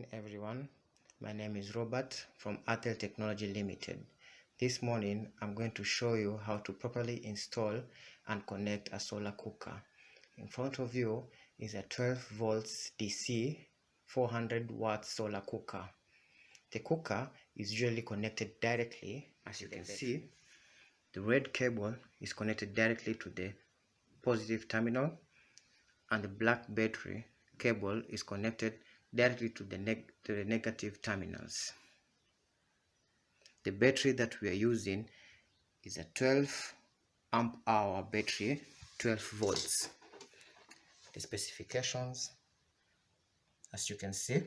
morning everyone. My name is Robert from Athel Technology Limited. This morning I'm going to show you how to properly install and connect a solar cooker. In front of you is a 12 volts DC 400 watt solar cooker. The cooker is usually connected directly. As you can see, the red cable is connected directly to the positive terminal and the black battery cable is connected directly to the negative terminals. The battery that we are using is a 12 amp hour battery, 12 volts. The specifications, as you can see,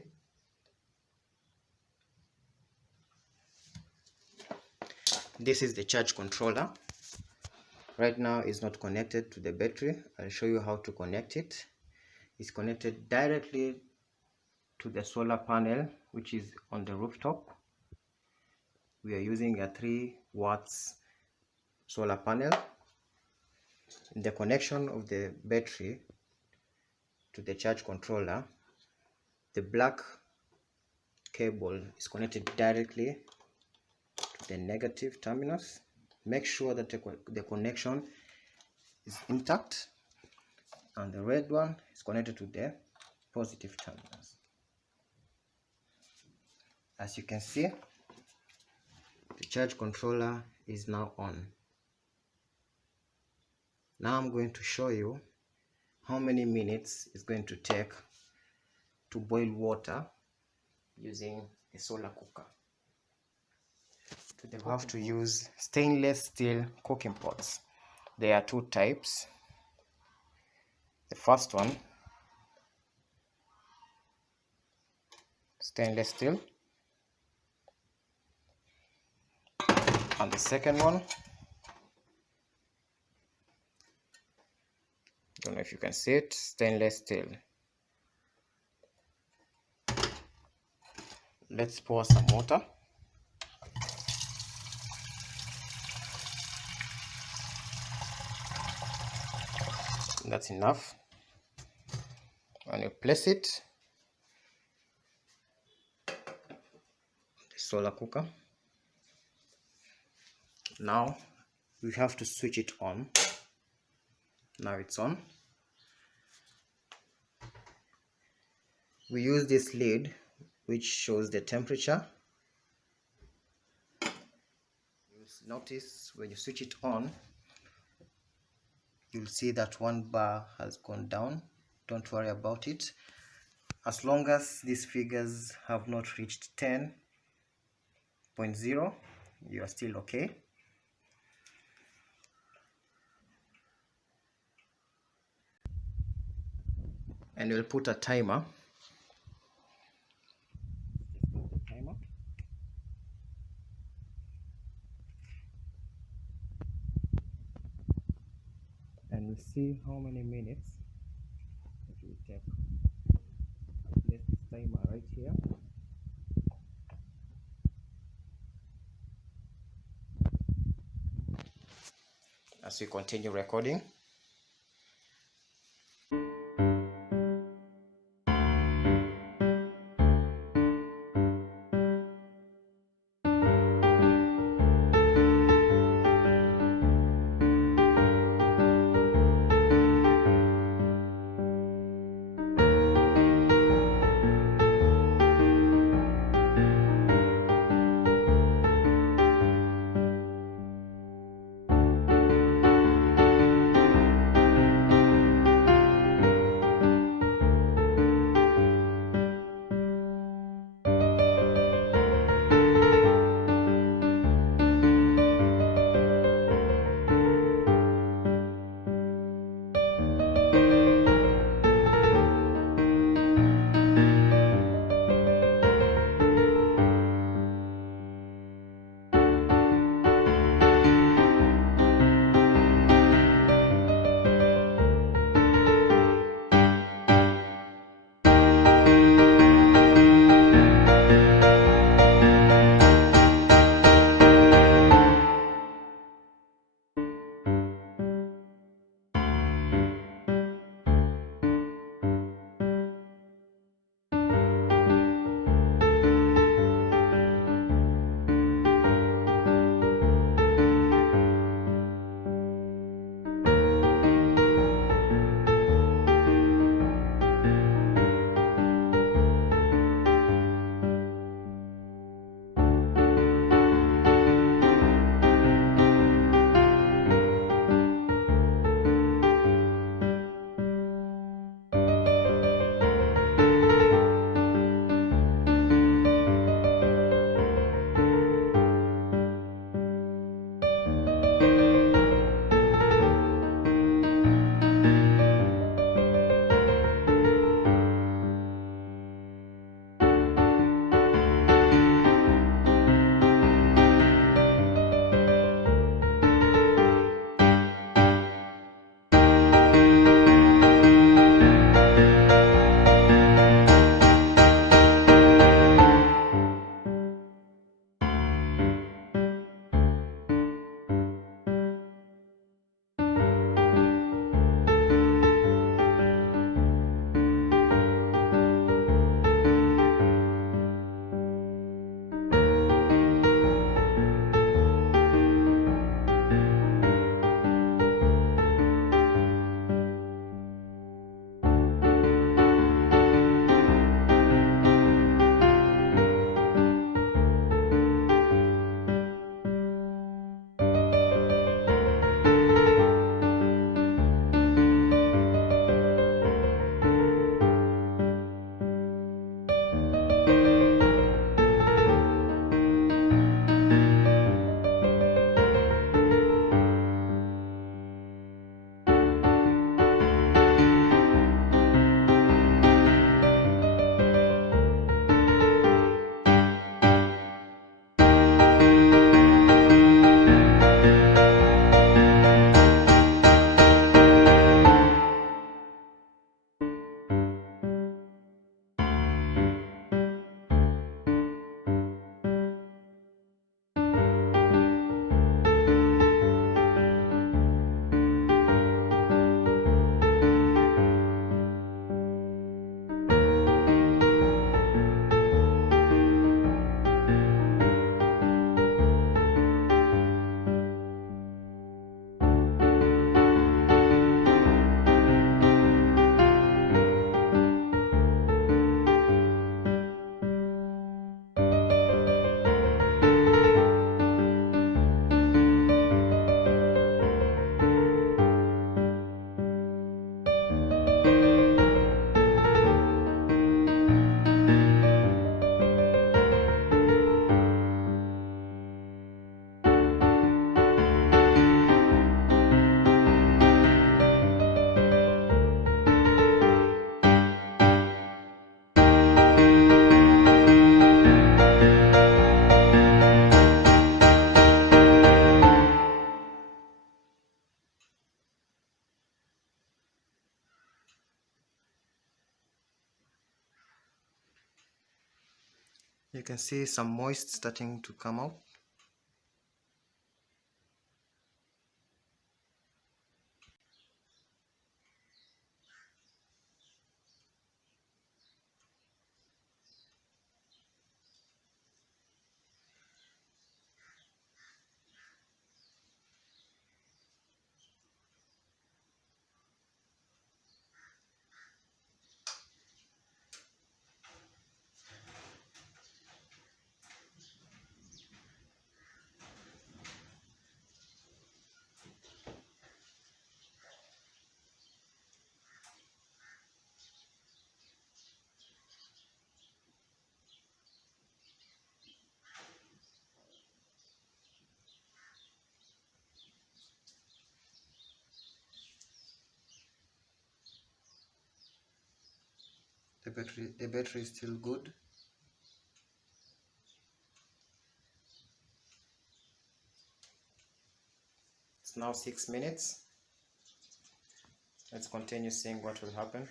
this is the charge controller. Right now it's not connected to the battery. I'll show you how to connect it. It's connected directly to the solar panel which is on the rooftop. We are using a 3 watts solar panel. In the connection of the battery to the charge controller, the black cable is connected directly to the negative terminals. Make sure that the connection is intact, and the red one is connected to the positive terminals. As you can see, the charge controller is now on. Now I'm going to show you how many minutes it's going to take to boil water using a solar cooker. You have to use stainless steel cooking pots. There are two types. The first one, stainless steel, and the second one, don't know if you can see it, stainless steel. Let's pour some water. That's enough. And you place it on the solar cooker. Now we have to switch it on. Now it's on. We use this lid which shows the temperature. You'll notice when you switch it on, you'll see that one bar has gone down. Don't worry about it. As long as these figures have not reached 10.0, you are still okay. And we'll put a timer. And we'll see how many minutes it will take. Place this timer right here. As we continue recording. You can see some moist starting to come out. The battery is still good. It's now 6 minutes. Let's continue seeing what will happen.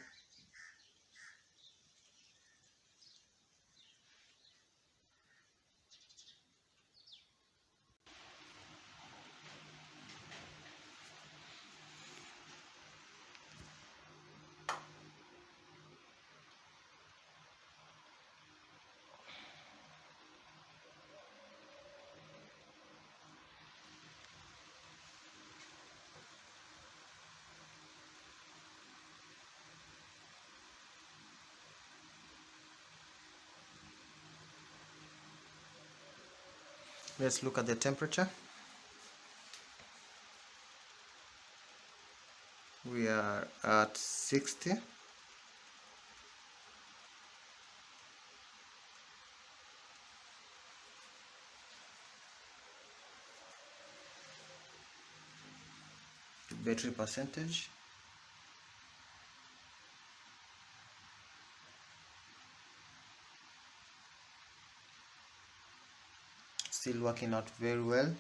Let's look at the temperature. We are at 60. The battery percentage. Still working out very well.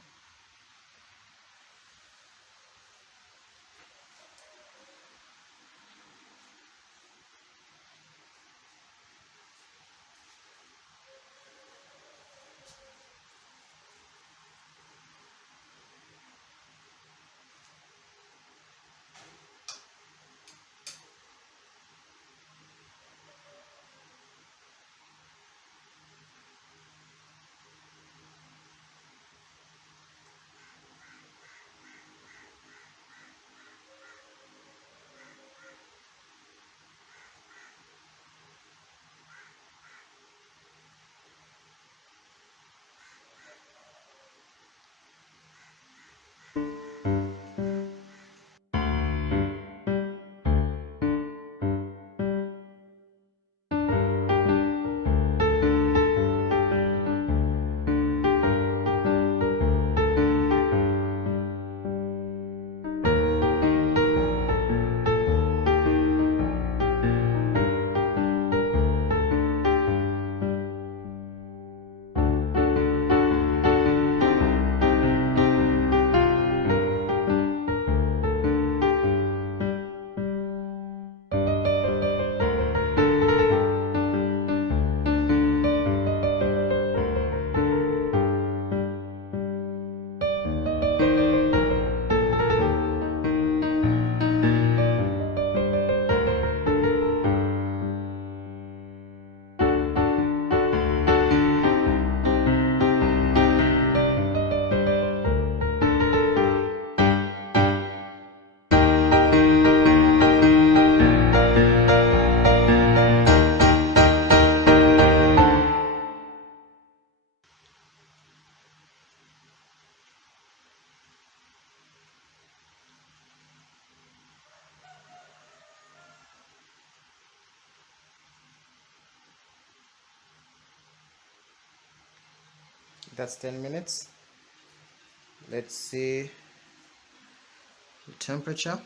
That's 10 minutes. Let's see the temperature.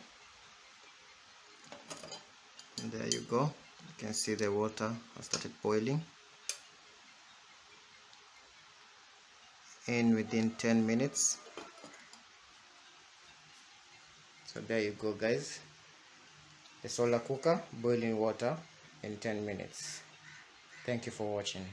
And there you go. You can see the water has started boiling. In within 10 minutes. So there you go, guys. The solar cooker boiling water in 10 minutes. Thank you for watching.